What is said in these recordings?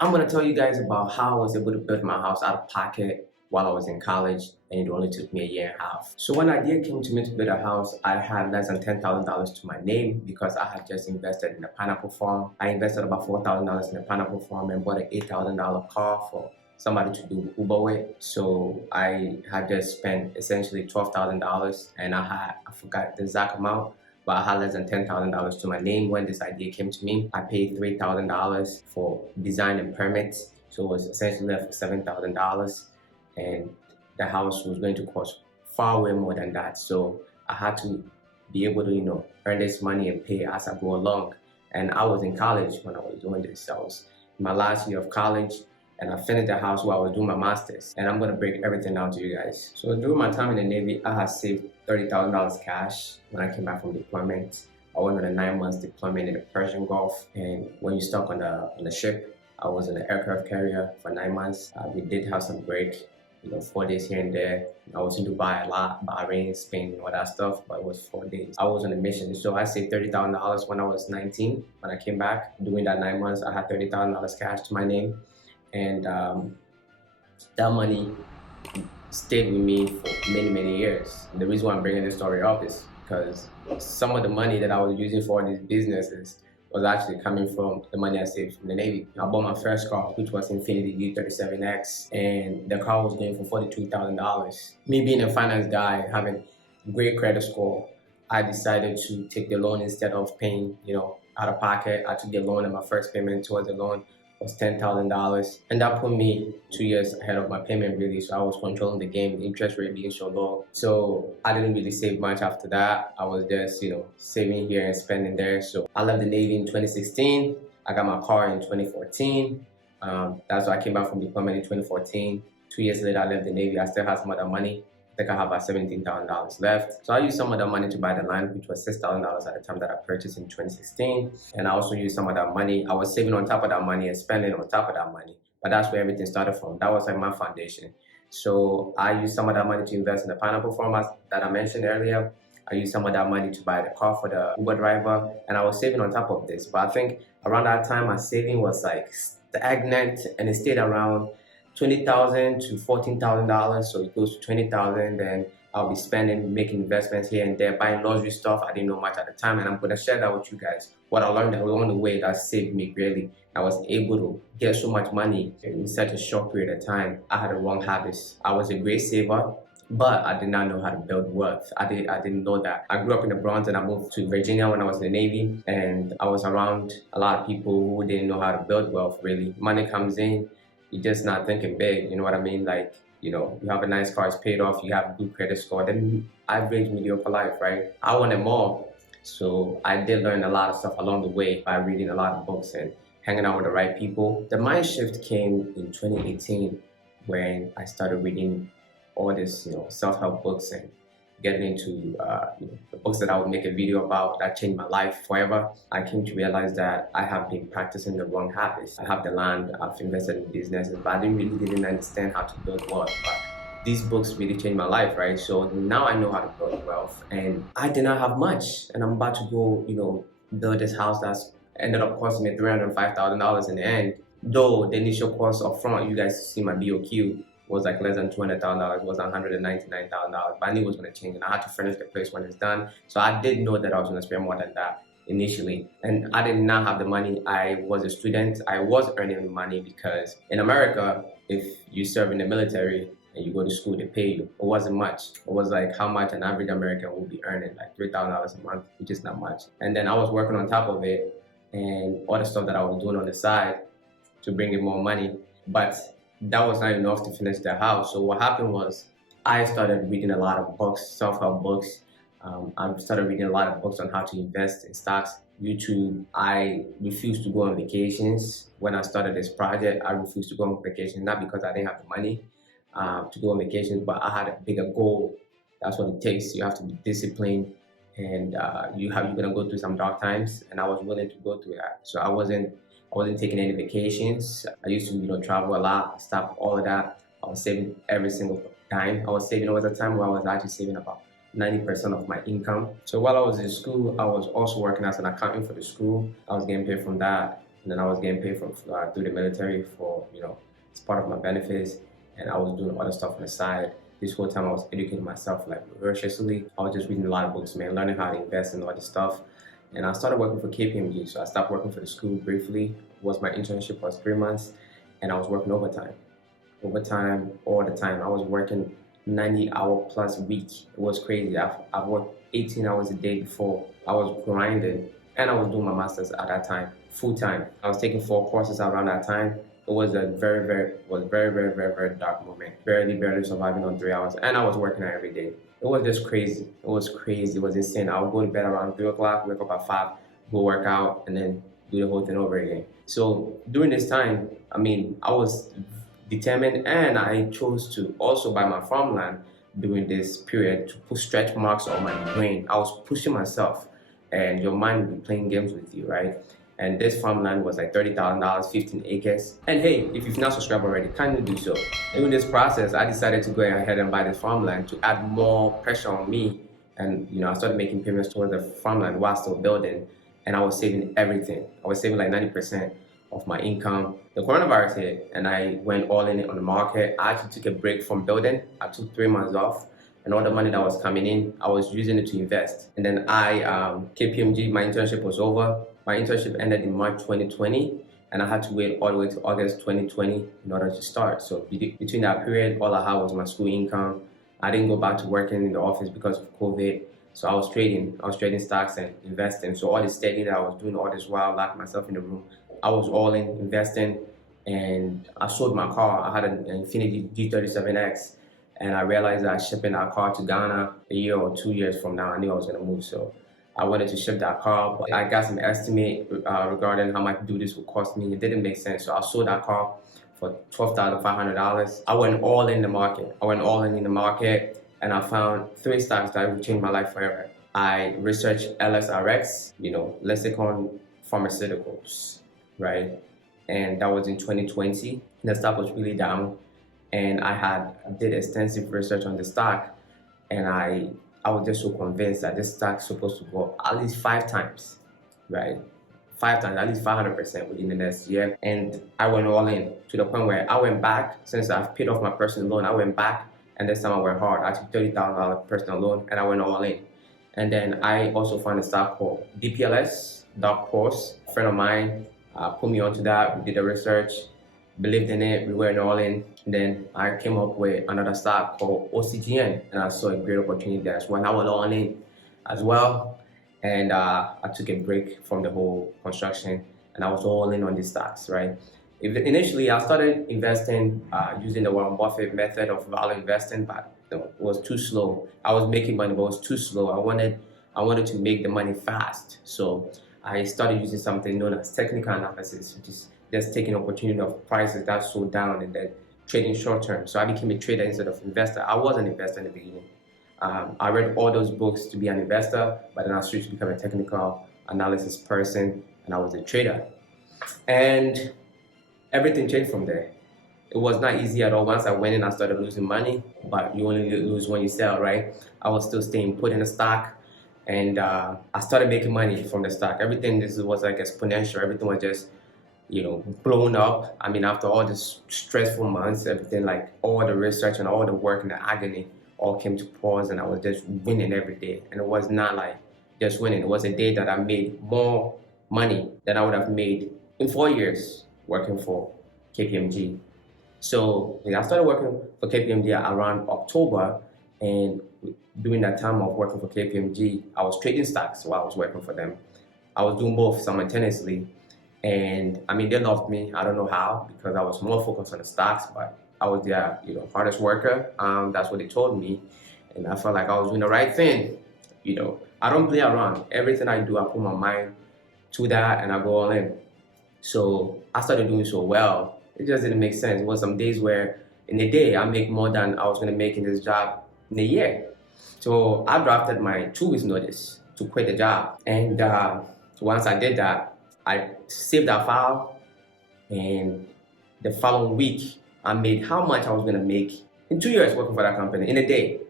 I'm gonna tell you guys about how I was able to build my house out of pocket while I was in college, and it only took me a year and a half. So when the idea came to me to build a house, I had less than $10,000 to my name because I had just invested in a pineapple farm. I invested about $4,000 in a pineapple farm and bought an $8,000 car for somebody to do Uber with. So I had just spent essentially $12,000, and I forgot the exact amount, but I had less than $10,000 to my name when this idea came to me. I paid $3,000 for design and permits, so it was essentially left for $7,000, and the house was going to cost far way more than that. So I had to be able to, earn this money and pay as I go along. And I was in college when I was doing this. I was in my last year of college, and I finished the house while I was doing my master's. And I'm gonna break everything down to you guys. So during my time in the Navy, I had saved $30,000 cash when I came back from deployment. I went on a 9 months deployment in the Persian Gulf, and when you're stuck on the ship, I was in an aircraft carrier for 9 months. We did have some break, 4 days here and there. I was in Dubai a lot, Bahrain, Spain, and all that stuff, but it was 4 days. I was on a mission, so I saved $30,000 when I was 19. When I came back, during that 9 months, I had $30,000 cash to my name, and that money stayed with me for many, many years. And the reason why I'm bringing this story up is because some of the money that I was using for these businesses was actually coming from the money I saved from the Navy. I bought my first car, which was Infiniti U37X, and the car was going for $42,000. Me being a finance guy, having great credit score, I decided to take the loan instead of paying, out of pocket. I took the loan, and my first payment towards the loan was $10,000, and that put me 2 years ahead of my payment really. So I was controlling the game, the interest rate being so low. So I didn't really save much after that. I was just, saving here and spending there. So I left the Navy in 2016. I got my car in 2014. That's why I came back from deployment in 2014. 2 years later, I left the Navy. I still have some other money. I think I have about $17,000 left. So I used some of that money to buy the land, which was $6,000 at the time that I purchased in 2016. And I also used some of that money. I was saving on top of that money and spending on top of that money. But that's where everything started from. That was like my foundation. So I used some of that money to invest in the pineapple farm that I mentioned earlier. I used some of that money to buy the car for the Uber driver. And I was saving on top of this. But I think around that time, my saving was like stagnant, and it stayed around $20,000 to $14,000. So it goes to $20,000. Then I'll be spending, making investments here and there, buying luxury stuff. I didn't know much at the time, and I'm gonna share that with you guys. What I learned along the way that saved me greatly. I was able to get so much money in such a short period of time. I had the wrong habits. I was a great saver, but I did not know how to build wealth. I didn't know that. I grew up in the Bronx, and I moved to Virginia when I was in the Navy, and I was around a lot of people who didn't know how to build wealth really. Money comes in, you're just not thinking big, you know what I mean? Like, you have a nice car, it's paid off, you have a good credit score, then average mediocre life, right? I wanted more. So I did learn a lot of stuff along the way by reading a lot of books and hanging out with the right people. The mind shift came in 2018 when I started reading all this, self-help books and getting into the books that I would make a video about that changed my life forever. I came to realize that I have been practicing the wrong habits. I have the land, I've invested in businesses, but I didn't understand how to build wealth. But these books really changed my life, right? So now I know how to build wealth, and I did not have much, and I'm about to go, build this house that's ended up costing me $305,000 in the end. Though the initial cost up front, you guys see my BOQ, was like less than $200,000, was $199,000. But I knew it was going to change, and I had to furnish the place when it's done. So I did know that I was going to spend more than that initially. And I did not have the money. I was a student. I was earning money because in America, if you serve in the military and you go to school, they pay you. It wasn't much. It was like how much an average American would be earning, like $3,000 a month, which is not much. And then I was working on top of it and all the stuff that I was doing on the side to bring in more money. But that was not enough to finish the house. So what happened was I started reading a lot of books, self-help books. I started reading a lot of books on how to invest in stocks, YouTube. I refused to go on vacations. When I started this project, I refused to go on vacation, not because I didn't have the money to go on vacations, but I had a bigger goal. That's what it takes. You have to be disciplined, and you're gonna go through some dark times, and I was willing to go through that. So I wasn't taking any vacations. I used to, travel a lot. I stopped all of that. I was saving every single dime. I was saving. There was a time where I was actually saving about 90% of my income. So while I was in school, I was also working as an accountant for the school. I was getting paid from that. and then I was getting paid from through the military for, it's part of my benefits, and I was doing other stuff on the side. This whole time I was educating myself like voraciously. I was just reading a lot of books, man, learning how to invest and all this stuff. And I started working for KPMG. So I stopped working for the school briefly. My internship was 3 months, and I was working overtime. Overtime all the time. I was working 90-hour plus week. It was crazy. I've worked 18 hours a day before. I was grinding, and I was doing my master's at that time, full time. I was taking 4 courses around that time. It was a very dark moment. Barely surviving on 3 hours, and I was working out every day. It was just crazy. It was crazy. It was insane. I would go to bed around 3 o'clock, wake up at 5, go work out, and then do the whole thing over again. So during this time, I was determined, and I chose to also buy my farmland during this period to put stretch marks on my brain. I was pushing myself, and your mind will be playing games with you, right? And this farmland was like $30,000, 15 acres. And hey, if you've not subscribed already, kindly do so. During this process, I decided to go ahead and buy this farmland to add more pressure on me. And I started making payments towards the farmland while still building, and I was saving everything. I was saving like 90% of my income. The coronavirus hit, and I went all in on the market. I actually took a break from building. I took 3 months off, and all the money that was coming in, I was using it to invest. And then KPMG, my internship was over. My internship ended in March 2020, and I had to wait all the way to August 2020 in order to start. So between that period, all I had was my school income. I didn't go back to working in the office because of COVID. So I was trading stocks and investing. So all the studying that I was doing all this while, locked myself in the room, I was all in investing, and I sold my car. I had an Infiniti G37X, and I realized that shipping that car to Ghana a year or 2 years from now, I knew I was gonna move. So I wanted to ship that car, but I got some estimate regarding how much do this would cost me. It didn't make sense, so I sold that car for $12,500. I went all in the market. And I found 3 stocks that would change my life forever. I researched LSRX, Lexicon Pharmaceuticals, right? And that was in 2020. The stock was really down, and I did extensive research on the stock, and I was just so convinced that this stock is supposed to go up at least 5 times, right? 5 times, at least 500% within the next year. And I went all in to the point where I went back, since I've paid off my personal loan, I went back, and this time I went hard. I took $30,000 personal loan, and I went all in. And then I also found a stock called DPLS, Dark Horse. A friend of mine put me onto that. We did the research, believed in it, we went all in. And then I came up with another stock called OCGN, and I saw a great opportunity there as well. And I went all in as well. And I took a break from the whole construction, and I was all in on these stocks, right? Initially, I started investing using the Warren Buffett method of value investing, but it was too slow. I was making money, but it was too slow. I wanted to make the money fast. So I started using something known as technical analysis, which is just taking opportunity of prices that sold down and then trading short term. So I became a trader instead of investor. I was an investor in the beginning. I read all those books to be an investor, but then I switched to become a technical analysis person, and I was a trader. And everything changed from there. It was not easy at all. Once I went in, I started losing money, but you only lose when you sell, right? I was still staying put in the stock, and I started making money from the stock. Everything was like exponential. Everything was just, blown up. After all this stressful months, everything, like all the research and all the work and the agony all came to pause, and I was just winning every day. And it was not like just winning. It was a day that I made more money than I would have made in 4 years working for KPMG. So I started working for KPMG around October, and during that time of working for KPMG, I was trading stocks while I was working for them. I was doing both simultaneously, and they loved me. I don't know how, because I was more focused on the stocks, but I was their hardest worker. That's what they told me, and I felt like I was doing the right thing. I don't play around. Everything I do, I put my mind to that, and I go all in. So I started doing so well. It just didn't make sense. It was some days where in a day I make more than I was going to make in this job in a year. So I drafted my 2 weeks notice to quit the job. And once I did that, I saved that file. And the following week, I made how much I was going to make in 2 years working for that company in a day.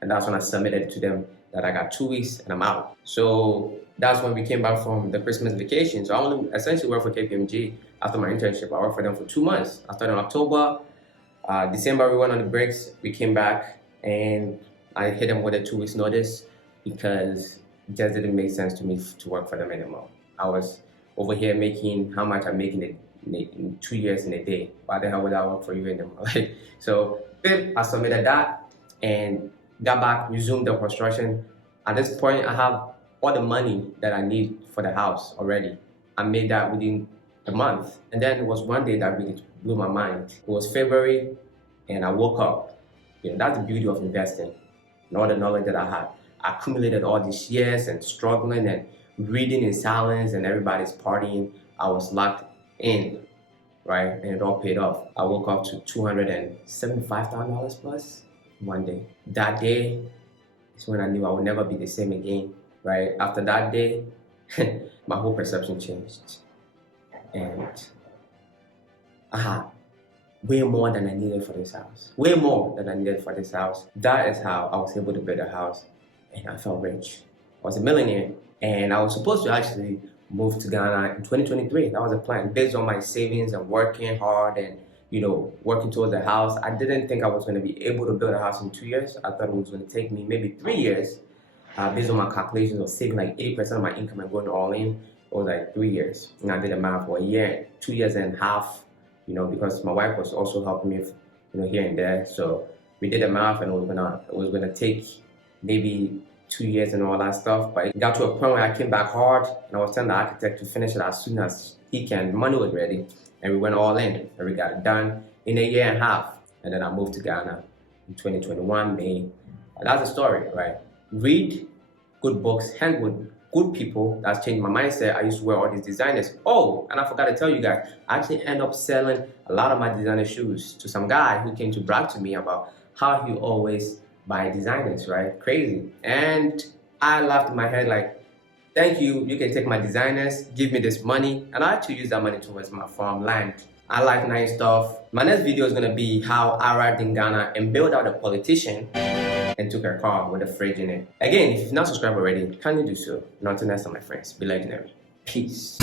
And that's when I submitted to them that I got 2 weeks and I'm out. So that's when we came back from the Christmas vacation. So I only essentially worked for KPMG after my internship. I worked for them for 2 months. I started in October. December we went on the breaks. We came back and I hit them with a 2 weeks notice because it just didn't make sense to me to work for them anymore. I was over here making how much I'm making in 2 years in a day. Why the hell would I work for you anymore? So I submitted that and got back, resumed the construction. At this point, I have all the money that I need for the house already. I made that within a month. And then it was one day that really blew my mind. It was February and I woke up. That's the beauty of investing and all the knowledge that I had. I accumulated all these years and struggling and reading in silence and everybody's partying. I was locked in, right? And it all paid off. I woke up to $275,000 plus one day. That day is when I knew I would never be the same again, right? After that day, my whole perception changed. And I had way more than I needed for this house. Way more than I needed for this house. That is how I was able to build a house and I felt rich. I was a millionaire and I was supposed to actually move to Ghana in 2023. That was a plan based on my savings and working hard and working towards a house. I didn't think I was going to be able to build a house in 2 years. I thought it was going to take me maybe 3 years. Based on my calculations of saving like 80% of my income and going all in, it was like 3 years. And I did the math for a year, 2 years and a half, because my wife was also helping me, here and there. So we did the math and it was gonna take maybe 2 years and all that stuff. But it got to a point where I came back hard and I was telling the architect to finish it as soon as he can. Money was ready and we went all in and we got it done in a year and a half. And then I moved to Ghana in 2021, May. And that's the story, right? Read good books, hang with good people. That's changed my mindset. I used to wear all these designers. Oh, and I forgot to tell you guys, I actually ended up selling a lot of my designer shoes to some guy who came to brag to me about how he always buy designers, right? Crazy. And I laughed in my head like, thank you, you can take my designers, give me this money, and I actually use that money towards my farmland. I like nice stuff. My next video is gonna be how I arrived in Ghana and built out a politician and took a car with a fridge in it. Again, if you've not subscribed already, kindly do so. Until next time, my friends, be legendary. Peace.